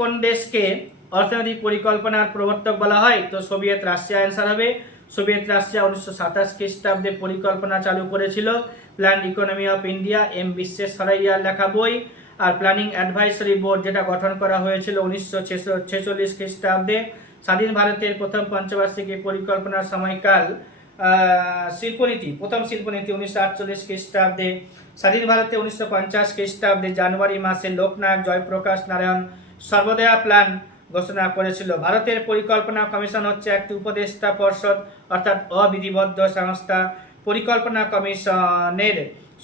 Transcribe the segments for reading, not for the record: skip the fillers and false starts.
কোন দেশকে অর্থনৈতিক পরিকল্পনার প্রবর্তক বলা হয়? তো সোভিয়েত রাশিয়া অ্যান্সার হবে। সোভিয়েত রাশিয়া 1927 খ্রিস্টাব্দে পরিকল্পনা চালু করেছিল। Plan economy of India, M বিশ্বেশ্বরাইয়ার লেখা বই। আর প্ল্যানিং অ্যাডভাইসরি বোর্ড যেটা গঠন করা হয়েছিল 1946 খ্রিস্টাব্দে। স্বাধীন ভারতের প্রথম পঞ্চবার্ষিকী পরিকল্পনার সময়কাল, শিল্পনীতি, প্রথম শিল্পনীতি 1948 খ্রিস্টাব্দে। স্বাধীন ভারতে 1950 খ্রিস্টাব্দে জানুয়ারি মাসে লোকনায়ক জয়প্রকাশ নারায়ণ সর্বোদয়া প্ল্যান ঘোষণা করেছিল। ভারতের পরিকল্পনা কমিশন হচ্ছে একটি উপদেষ্টা পর্ষদ অর্থাৎ অবিধিবদ্ধ সংস্থা। পরিকল্পনা কমিশনের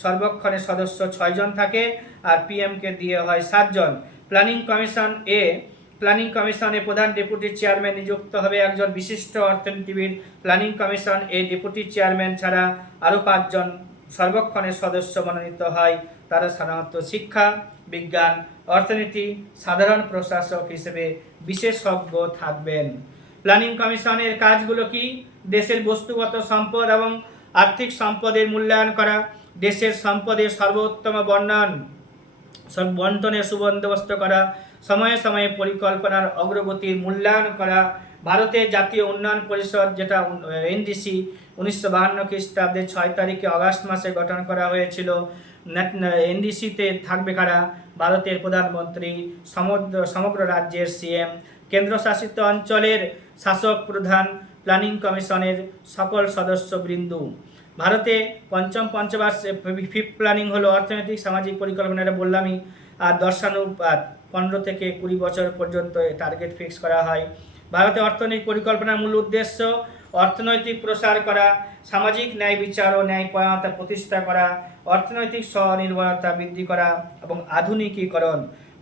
সর্বক্ষণে সদস্য 6 জন থাকে আর পিএমকে দিয়ে হয় 7 জন। প্ল্যানিং কমিশনে প্রধান ডেপুটি চেয়ারম্যান নিযুক্ত হবে একজন বিশিষ্ট অর্থনীতিবিদ। প্ল্যানিং কমিশন এ ডেপুটি চেয়ারম্যান ছাড়া আরও 5 জন সর্বক্ষণের সদস্য মনোনীত হয়। তারা সাধারণত শিক্ষা, বিজ্ঞান, অর্থনীতি, সাধারণ প্রশাসক হিসেবে বিশেষজ্ঞ থাকবেন। প্ল্যানিং কমিশনের কাজগুলো কি? দেশের বস্তুগত সম্পদ এবং আর্থিক সম্পদের মূল্যায়ন করা, দেশের সম্পদের সর্বোত্তম বন্টনের সুবন্দোবস্ত করা, সময়ে সময়ে পরিকল্পনার অগ্রগতির মূল্যায়ন করা। ভারতের জাতীয় উন্নয়ন পরিষদ যেটা এনডিসি 1952 খ্রিস্টাব্দে 6 তারিখে অগাস্ট মাসে গঠন করা হয়েছিল। এনডিসিতে থাকবে কারা? ভারতের প্রধানমন্ত্রী, সমগ্র রাজ্যের সিএম, কেন্দ্রশাসিত অঞ্চলের শাসক প্রধান, প্ল্যানিং কমিশনের সকল সদস্যবৃন্দ। ভারতে পঞ্চম পঞ্চবার্ষে ফিফথ প্ল্যানিং হলো অর্থনৈতিক সামাজিক পরিকল্পনা, এটা বললামই। আর দর্শানুপাত 15 থেকে 20 বছর পর্যন্ত টার্গেট ফিক্স করা হয়। ভারতে অর্থনৈতিক পরিকল্পনার মূল উদ্দেশ্য অর্থনৈতিক প্রসার করা, সামাজিক ন্যায় বিচার ও ন্যায়পরায়ণতা প্রতিষ্ঠা করা, অর্থনৈতিক স্বনির্ভরতা বৃদ্ধি করা এবং আধুনিকীকরণ।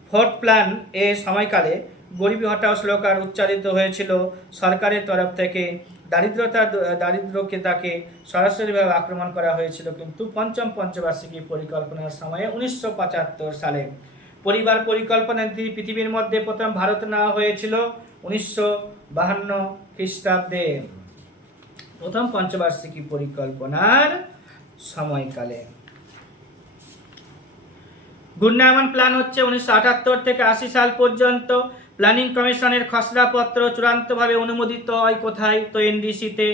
ফোর্থ প্ল্যান এ সময়কালে গরিবী হটাও স্লোগান উচ্চারিত হয়েছিল সরকারের তরফ থেকে। দারিদ্র্যকে সরাসরিভাবে আক্রমণ করা হয়েছিল কিন্তু পঞ্চম পঞ্চবার্ষিকী পরিকল্পনার সময়ে 1975 সালে। পরিবার পরিকল্পনা পৃথিবীর মধ্যে প্রথম ভারত নেওয়া হয়েছিল 1952 খ্রিস্টাব্দে, প্রথম পঞ্চবার্ষিকী পরিকল্পনার সময়কালে। ঘূর্ণায়মান প্ল্যান হচ্ছে 1978 থেকে 80 সাল পর্যন্ত। প্ল্যানিং কমিশনের খসড়াপত্র চূড়ান্তভাবে অনুমোদিত হয় কোথায়? তো এনডিসিতে।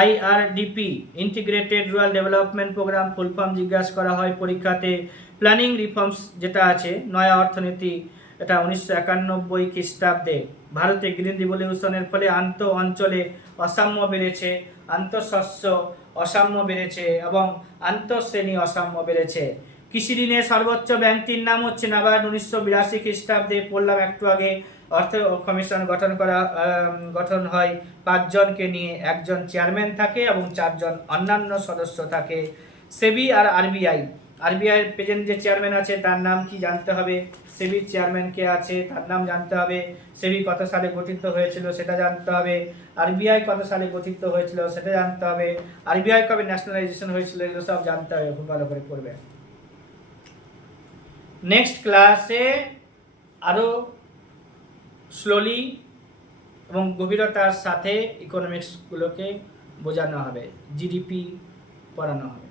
IRDP, integrated rural development programme, full form জিজ্ঞাসা করা হয় পরীক্ষাতে। প্ল্যানিং রিফর্মস যেটা আছে নয়া অর্থনীতি, এটা 1991 খ্রিস্টাব্দে। ভারতে গ্রিন রিভলিউশনের ফলে অঞ্চলে অসাম্য বেড়েছে, আন্তঃশস্য অসাম্য বেড়েছে এবং আন্তঃশ্রেণী অসাম্য বেড়েছে। কৃষি ঋণের সর্বোচ্চ ব্যাংকটির নাম হচ্ছে নাবার্ড। 1982 খ্রিস্টাব্দে পড়লাম একটু আগে। অর্থ কমিশন গঠন হয় 5 জনকে নিয়ে, একজন চেয়ারম্যান থাকে এবং 4 জন অন্যান্য সদস্য থাকে। সেবি আর আরবিআই এর প্রেজেন্ট যে চেয়ারম্যান আছে তার নাম কি জানতে হবে। সেবির চেয়ারম্যান কে আছে তার নাম জানতে হবে। সেবি কত সালে গঠিত হয়েছিল সেটা জানতে হবে। আরবিআই কত সালে গঠিত হয়েছিল সেটা জানতে হবে। আরবিআই কবে ন্যাশনালাইজেশন হয়েছিল এগুলো সব জানতে হবে, খুব ভালো করে পড়বে। নেক্সট ক্লাসে আরও স্লোলি এবং গভীরতার সাথে ইকোনমিক্সগুলোকে বোঝানো হবে, জিডিপি পড়ানো হবে।